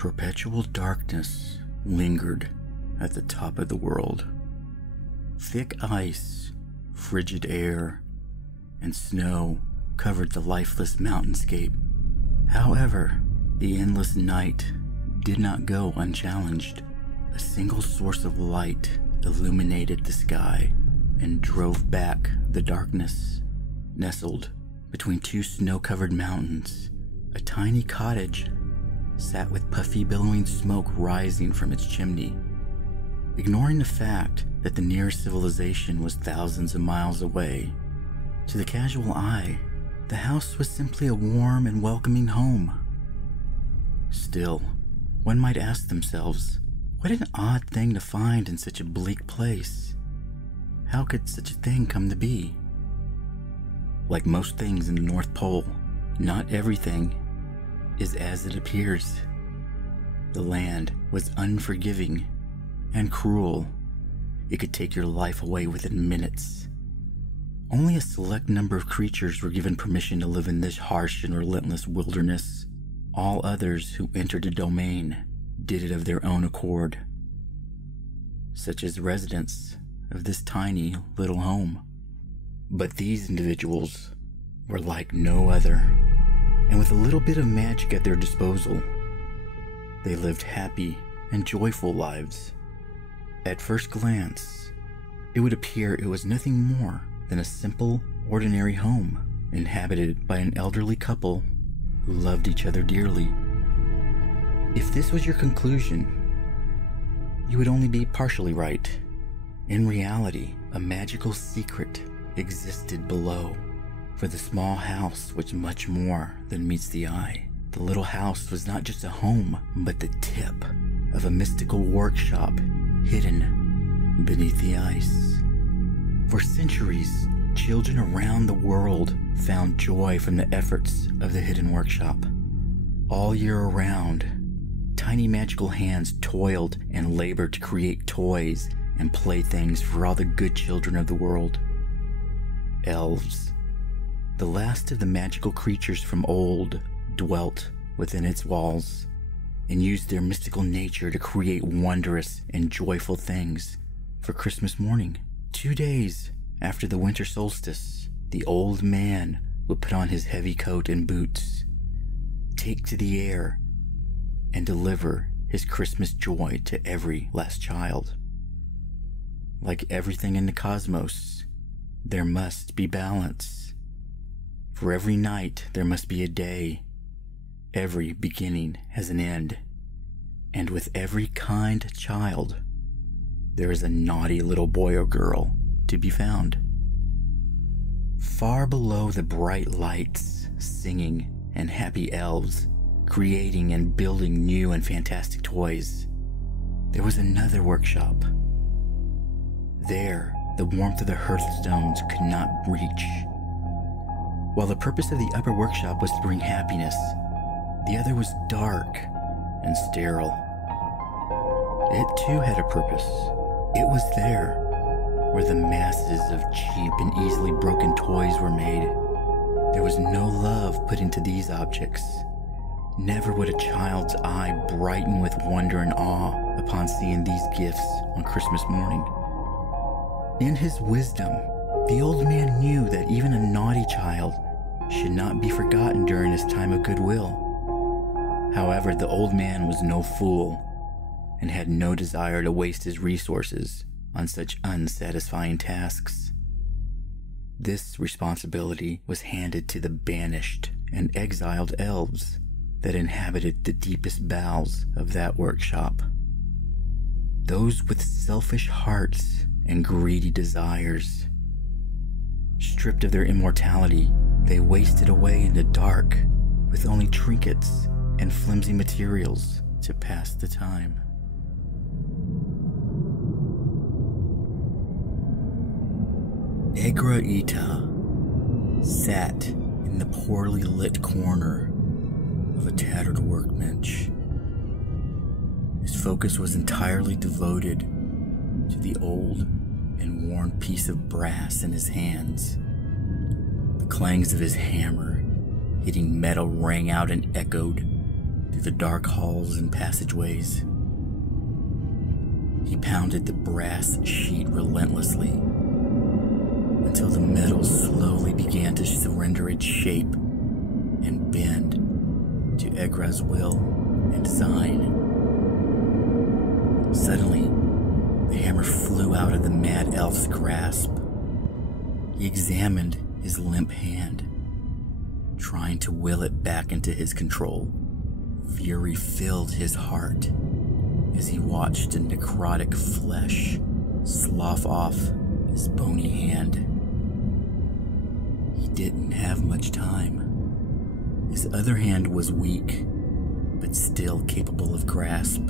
Perpetual darkness lingered at the top of the world. Thick ice, frigid air, and snow covered the lifeless mountainscape. However, the endless night did not go unchallenged. A single source of light illuminated the sky and drove back the darkness. Nestled between two snow-covered mountains, a tiny cottage sat with puffy, billowing smoke rising from its chimney. Ignoring the fact that the nearest civilization was thousands of miles away, to the casual eye, the house was simply a warm and welcoming home. Still, one might ask themselves, what an odd thing to find in such a bleak place. How could such a thing come to be? Like most things in the North Pole, not everything is as it appears. The land was unforgiving and cruel. It could take your life away within minutes. Only a select number of creatures were given permission to live in this harsh and relentless wilderness. All others who entered the domain did it of their own accord, such as residents of this tiny little home. But these individuals were like no other, and with a little bit of magic at their disposal, they lived happy and joyful lives. At first glance, it would appear it was nothing more than a simple, ordinary home inhabited by an elderly couple who loved each other dearly. If this was your conclusion, you would only be partially right. In reality, a magical secret existed below. For the small house was much more than meets the eye. The little house was not just a home, but the tip of a mystical workshop hidden beneath the ice. For centuries, children around the world found joy from the efforts of the hidden workshop. All year around, tiny magical hands toiled and labored to create toys and playthings for all the good children of the world. Elves, the last of the magical creatures from old, dwelt within its walls and used their mystical nature to create wondrous and joyful things for Christmas morning. 2 days after the winter solstice, the old man would put on his heavy coat and boots, take to the air, and deliver his Christmas joy to every last child. Like everything in the cosmos, there must be balance. For every night there must be a day. Every beginning has an end. And with every kind child, there is a naughty little boy or girl to be found. Far below the bright lights, singing, and happy elves, creating and building new and fantastic toys, there was another workshop. There, the warmth of the hearthstones could not reach. While the purpose of the upper workshop was to bring happiness, the other was dark and sterile. It too had a purpose. It was there, where the masses of cheap and easily broken toys were made. There was no love put into these objects. Never would a child's eye brighten with wonder and awe upon seeing these gifts on Christmas morning. In his wisdom, the old man knew that even a naughty child should not be forgotten during his time of goodwill. However, the old man was no fool and had no desire to waste his resources on such unsatisfying tasks. This responsibility was handed to the banished and exiled elves that inhabited the deepest bowels of that workshop. Those with selfish hearts and greedy desires. Stripped of their immortality, they wasted away in the dark with only trinkets and flimsy materials to pass the time. Egraita sat in the poorly lit corner of a tattered workbench. His focus was entirely devoted to the old and worn piece of brass in his hands. The clangs of his hammer hitting metal rang out and echoed through the dark halls and passageways. He pounded the brass sheet relentlessly until the metal slowly began to surrender its shape and bend to Egra's will and design. Suddenly, the hammer flew out of the mad elf's grasp. He examined his limp hand, trying to will it back into his control. Fury filled his heart as he watched the necrotic flesh slough off his bony hand. He didn't have much time. His other hand was weak, but still capable of grasp.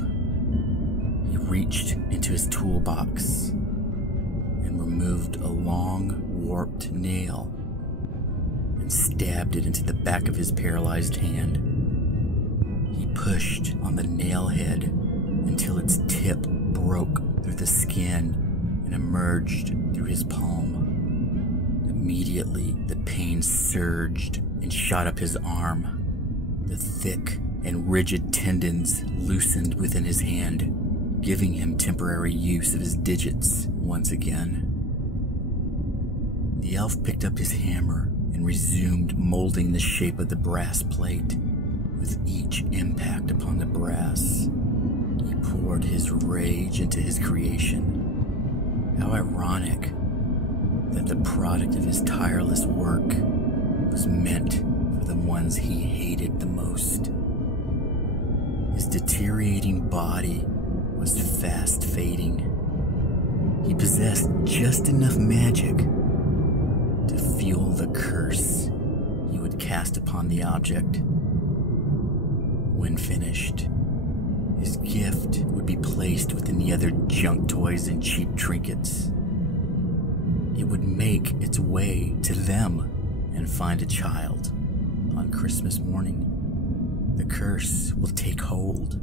He reached into his toolbox and removed a long, warped nail and stabbed it into the back of his paralyzed hand. He pushed on the nail head until its tip broke through the skin and emerged through his palm. Immediately, the pain surged and shot up his arm. The thick and rigid tendons loosened within his hand, giving him temporary use of his digits once again. The elf picked up his hammer and resumed molding the shape of the brass plate. With each impact upon the brass, he poured his rage into his creation. How ironic that the product of his tireless work was meant for the ones he hated the most. His deteriorating body was fast fading. He possessed just enough magic to fuel the curse he would cast upon the object. When finished, his gift would be placed within the other junk toys and cheap trinkets. It would make its way to them and find a child on Christmas morning. The curse will take hold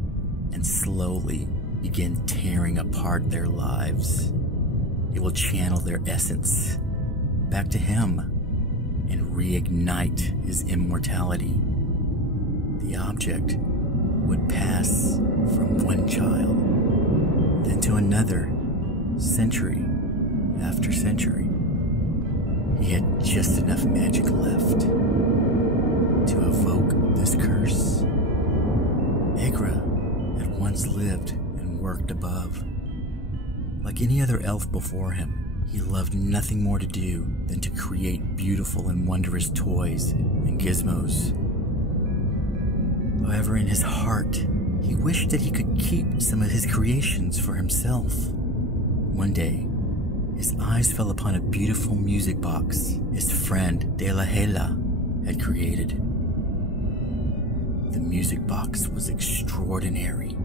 and slowly begin tearing apart their lives. It will channel their essence back to him and reignite his immortality. The object would pass from one child, then to another, century after century. He had just enough magic left to evoke this curse. Egra had once lived and worked above. Like any other elf before him, he loved nothing more to do than to create beautiful and wondrous toys and gizmos. However, in his heart, he wished that he could keep some of his creations for himself. One day, his eyes fell upon a beautiful music box his friend De La Hela had created. The music box was extraordinary,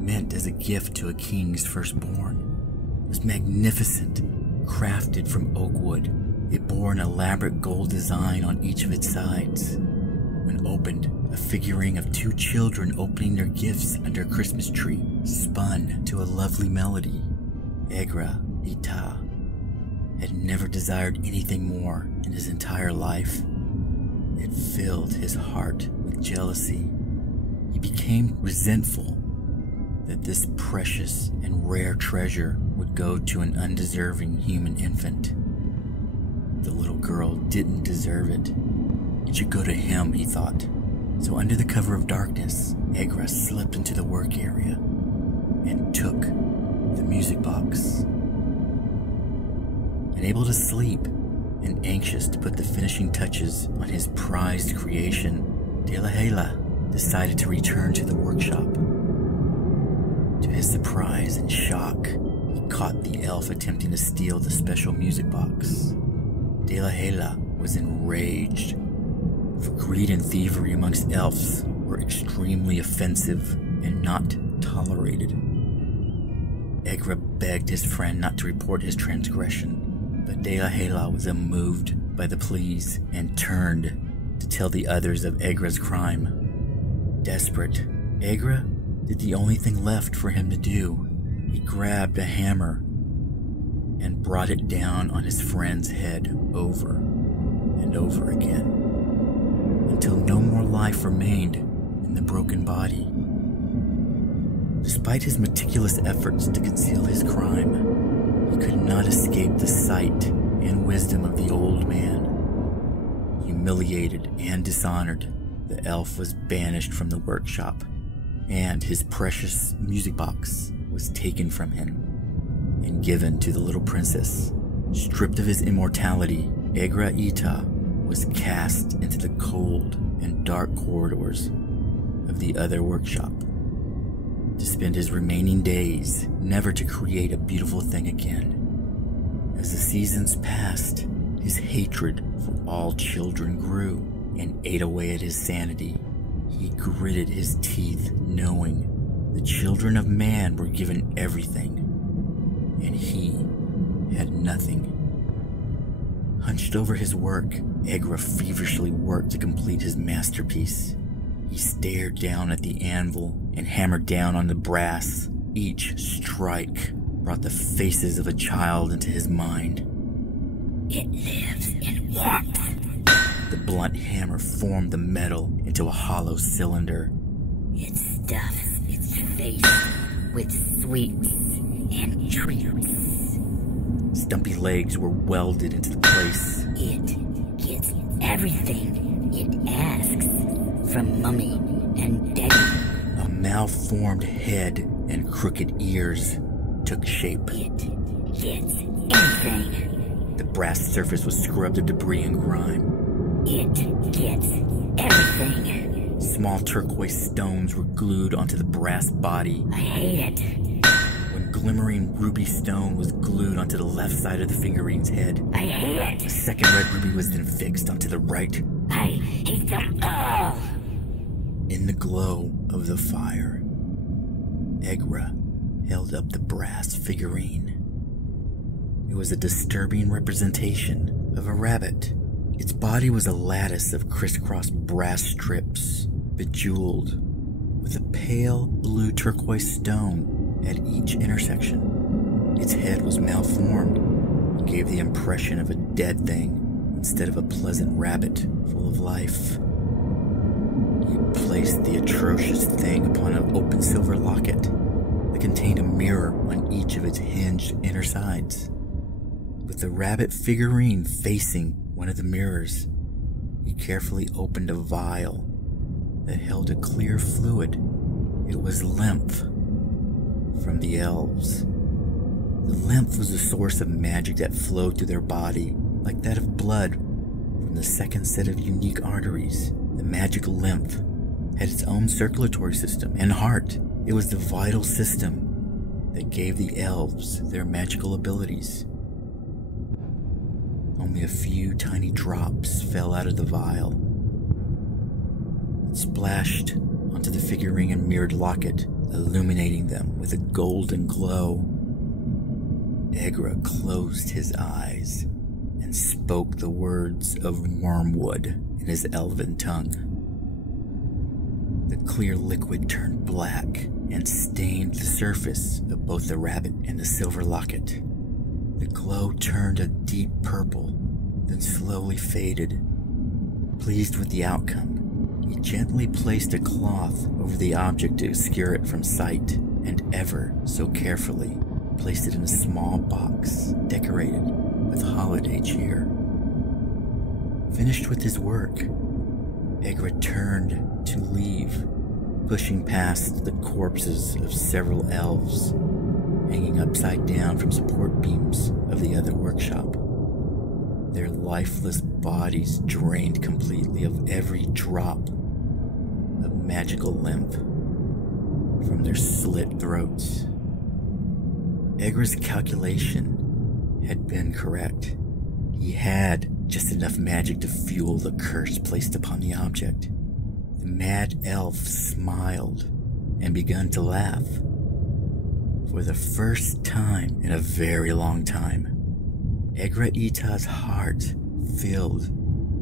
meant as a gift to a king's firstborn. It was magnificent, crafted from oak wood. It bore an elaborate gold design on each of its sides. When opened, a figurine of two children opening their gifts under a Christmas tree spun to a lovely melody. Egra Ita had never desired anything more in his entire life. It filled his heart with jealousy. He became resentful that this precious and rare treasure would go to an undeserving human infant. The little girl didn't deserve it. It should go to him, he thought. So under the cover of darkness, Egra slipped into the work area and took the music box. Unable to sleep and anxious to put the finishing touches on his prized creation, De La Hela decided to return to the workshop. To his surprise and shock, he caught the elf attempting to steal the special music box. De La Hela was enraged, for greed and thievery amongst elves were extremely offensive and not tolerated. Egra begged his friend not to report his transgression, but De La Hela was unmoved by the pleas and turned to tell the others of Egra's crime. Desperate, Egra did the only thing left for him to do. He grabbed a hammer and brought it down on his friend's head over and over again, until no more life remained in the broken body. Despite his meticulous efforts to conceal his crime, he could not escape the sight and wisdom of the old man. Humiliated and dishonored, the elf was banished from the workshop, and his precious music box was taken from him and given to the little princess. Stripped of his immortality, Killahawke1 was cast into the cold and dark corridors of the other workshop to spend his remaining days never to create a beautiful thing again. As the seasons passed, his hatred for all children grew and ate away at his sanity. He gritted his teeth knowing the children of man were given everything, and he had nothing. Hunched over his work, Killahawke feverishly worked to complete his masterpiece. He stared down at the anvil and hammered down on the brass. Each strike brought the faces of a child into his mind. It lives in warmth. The blunt hammer formed the metal into a hollow cylinder. It stuffs its face with sweets and treats. Stumpy legs were welded into the place. It gets everything it asks from Mummy and Daddy. A malformed head and crooked ears took shape. It gets anything. The brass surface was scrubbed of debris and grime. It gets everything. Small turquoise stones were glued onto the brass body. I hate it. When glimmering ruby stone was glued onto the left side of the figure's head. I hate A it. second red ruby was then fixed onto the right. I hate them all. In the glow of the fire, Killahawke held up the brass figurine. It was a disturbing representation of a rabbit. Its body was a lattice of crisscross brass strips, bejeweled with a pale blue turquoise stone at each intersection. Its head was malformed and gave the impression of a dead thing instead of a pleasant rabbit full of life. He placed the atrocious thing upon an open silver locket that contained a mirror on each of its hinged inner sides. With the rabbit figurine facing one of the mirrors, he carefully opened a vial that held a clear fluid. It was lymph from the elves. The lymph was the source of magic that flowed through their body, like that of blood from the second set of unique arteries. The magic lymph had its own circulatory system and heart. It was the vital system that gave the elves their magical abilities. Only a few tiny drops fell out of the vial. It splashed onto the figurine and mirrored locket, illuminating them with a golden glow. Killahawke closed his eyes and spoke the words of wormwood in his elven tongue. The clear liquid turned black and stained the surface of both the rabbit and the silver locket. The glow turned a deep purple, then slowly faded. Pleased with the outcome, he gently placed a cloth over the object to obscure it from sight, and ever so carefully placed it in a small box decorated with holiday cheer. Finished with his work, Killahawke turned to leave, pushing past the corpses of several elves hanging upside down from support beams of the other workshop. Their lifeless bodies drained completely of every drop of magical lymph from their slit throats. Killahawke's calculation had been correct. He had just enough magic to fuel the curse placed upon the object. The mad elf smiled and began to laugh. For the first time in a very long time, Killahawke's heart filled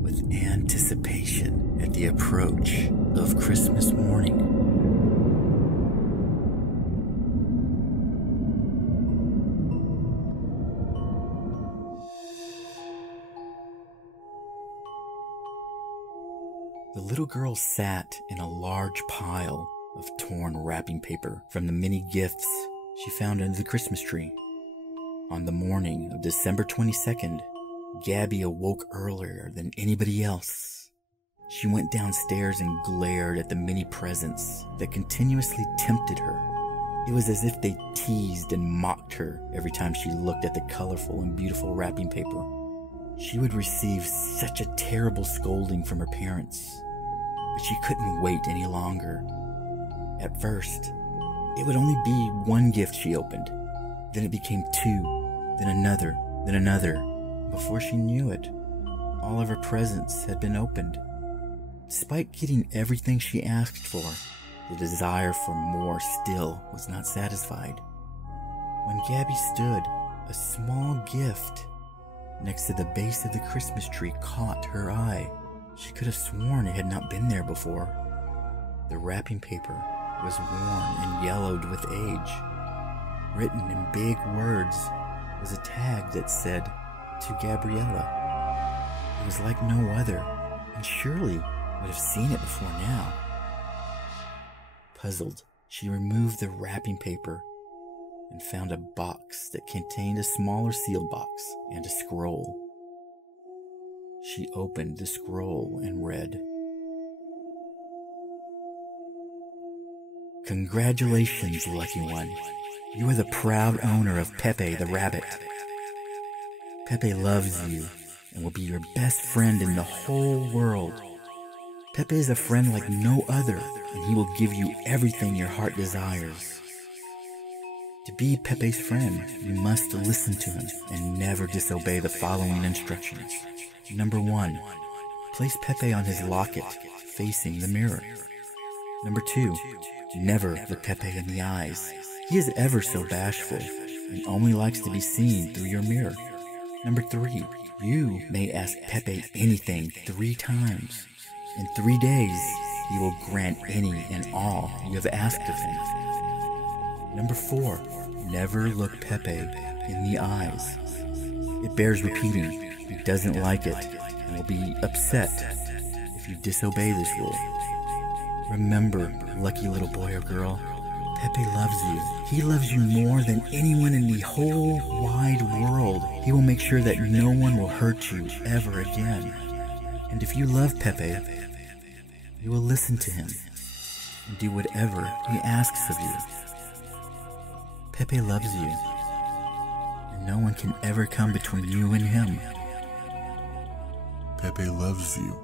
with anticipation at the approach of Christmas morning. The little girl sat in a large pile of torn wrapping paper from the many gifts she found under the Christmas tree. On the morning of December 22nd, Gabby awoke earlier than anybody else. She went downstairs and glared at the many presents that continuously tempted her. It was as if they teased and mocked her every time she looked at the colorful and beautiful wrapping paper. She would receive such a terrible scolding from her parents, but she couldn't wait any longer. At first, it would only be one gift she opened. Then it became two, then another, then another. Before she knew it, all of her presents had been opened. Despite getting everything she asked for, the desire for more still was not satisfied. When Gabby stood, a small gift next to the base of the Christmas tree caught her eye. She could have sworn it had not been there before. The wrapping paper was worn and yellowed with age. Written in big words was a tag that said, "To Gabriella." It was like no other, and surely would have seen it before now. Puzzled, she removed the wrapping paper and found a box that contained a smaller sealed box and a scroll. She opened the scroll and read, "Congratulations, lucky one. You are the proud owner of Pepe the rabbit. Pepe loves you and will be your best friend in the whole world. Pepe is a friend like no other, and he will give you everything your heart desires. To be Pepe's friend, you must listen to him and never disobey the following instructions. Number 1, place Pepe on his locket, facing the mirror. Number 2, never look Pepe in the eyes. He is ever so bashful and only likes to be seen through your mirror. Number 3, you may ask Pepe anything 3 times. In 3 days, he will grant any and all you have asked of him. Number 4, never look Pepe in the eyes. It bears repeating. He doesn't like it and will be upset if you disobey this rule. Remember, lucky little boy or girl, Pepe loves you. He loves you more than anyone in the whole wide world. He will make sure that no one will hurt you ever again. And if you love Pepe, you will listen to him and do whatever he asks of you. Pepe loves you, and no one can ever come between you and him. Pepe loves you.